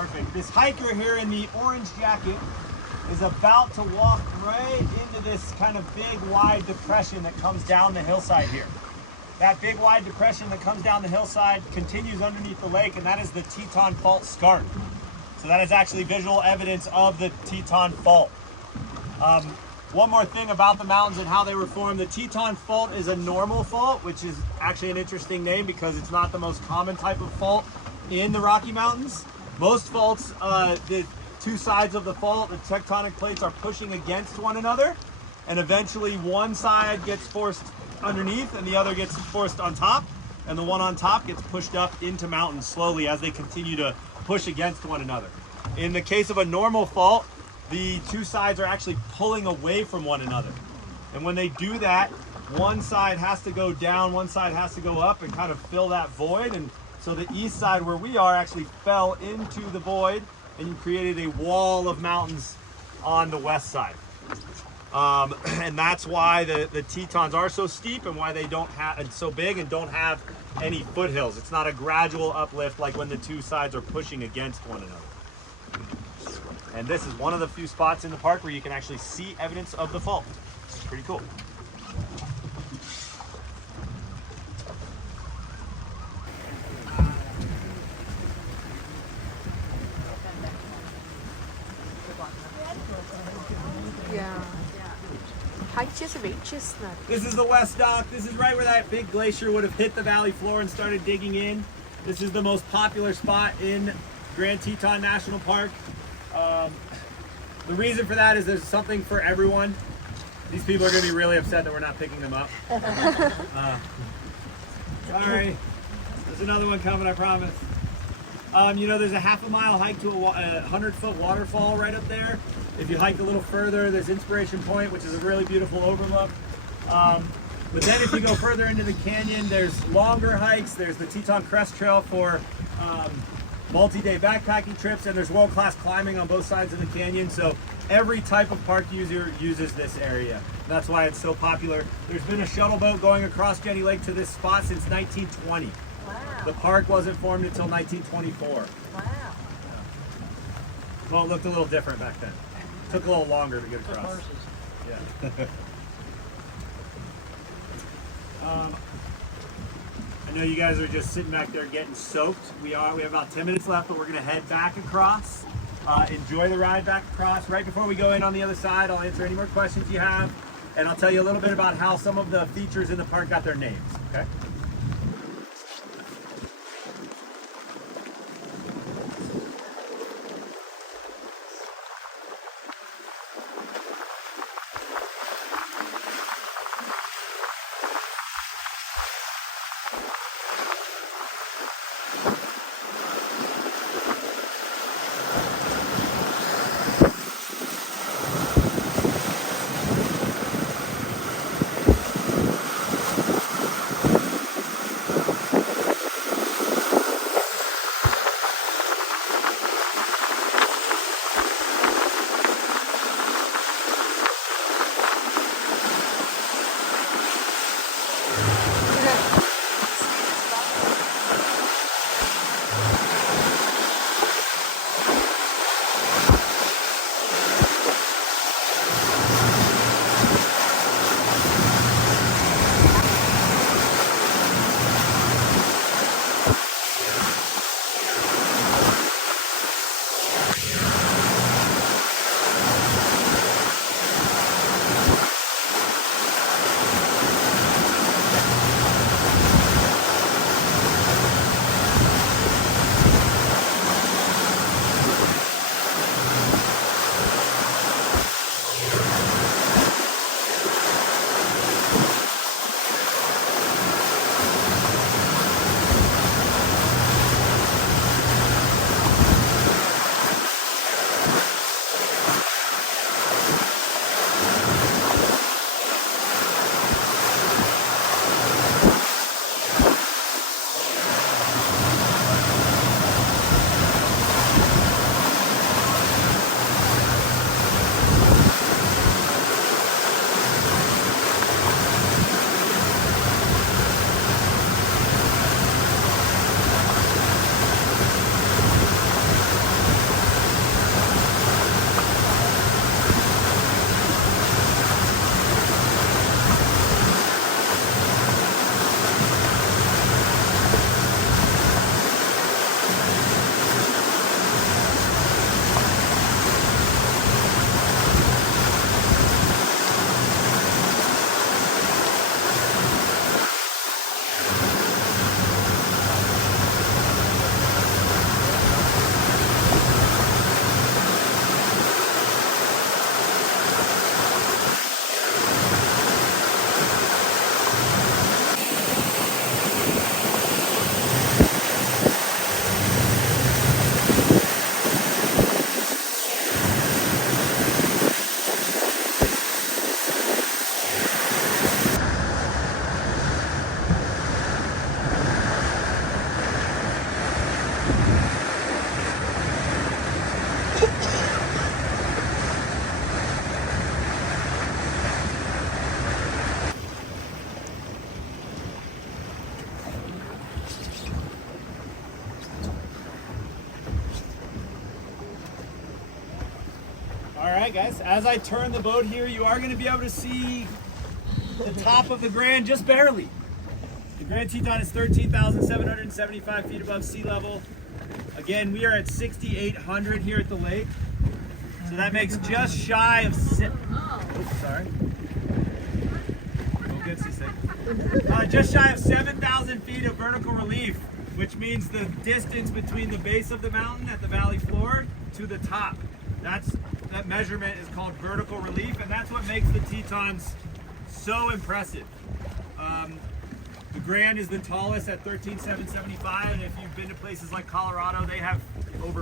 Perfect. This hiker here in the orange jacket is about to walk right into this kind of big, wide depression that comes down the hillside here. That big, wide depression that comes down the hillside continues underneath the lake, and that is the Teton Fault Scarp. So that is actually visual evidence of the Teton Fault. One more thing about the mountains and how they were formed. The Teton Fault is a normal fault, which is actually an interesting name because it's not the most common type of fault in the Rocky Mountains. Most faults, the two sides of the fault, the tectonic plates are pushing against one another, and eventually one side gets forced underneath and the other gets forced on top, and the one on top gets pushed up into mountains slowly as they continue to push against one another. In the case of a normal fault, the two sides are actually pulling away from one another. And when they do that, one side has to go down, one side has to go up and kind of fill that void. And so the east side where we are actually fell into the void and created a wall of mountains on the west side. And that's why the Tetons are so steep and why they don't have, it's so big and don't have any foothills. It's not a gradual uplift like when the two sides are pushing against one another. And this is one of the few spots in the park where you can actually see evidence of the fault. It's pretty cool. Yeah. Chestnut. This is the West Dock. This is right where that big glacier would have hit the valley floor and started digging in. This is the most popular spot in Grand Teton National Park. The reason for that is there's something for everyone. These people are going to be really upset that we're not picking them up. Sorry. There's another one coming, I promise. You know, there's a half-a-mile hike to a 100-foot waterfall right up there. If you hike a little further, there's Inspiration Point, which is a really beautiful overlook. But then if you go further into the canyon, there's longer hikes. There's the Teton Crest Trail for multi-day backpacking trips, and there's world-class climbing on both sides of the canyon. So every type of park user uses this area. That's why it's so popular. There's been a shuttle boat going across Jenny Lake to this spot since 1920. Wow. The park wasn't formed until 1924. Wow. Well, it looked a little different back then. It took a little longer to get across. Yeah. I know you guys are just sitting back there getting soaked. We have about 10 minutes left, but we're gonna head back across. Enjoy the ride back across. Right before we go in on the other side, I'll answer any more questions you have, and I'll tell you a little bit about how some of the features in the park got their names, okay? right, guys. As I turn the boat here, you are going to be able to see the top of the Grand just barely. The Grand Teton is 13,775 feet above sea level. Again, we are at 6,800 here at the lake. So that makes just shy of just shy of 7,000 feet of vertical relief, which means the distance between the base of the mountain at the valley floor to the top. That measurement is called vertical relief, and that's what makes the Tetons so impressive. The Grand is the tallest at 13,775, and if you've been to places like Colorado, they have over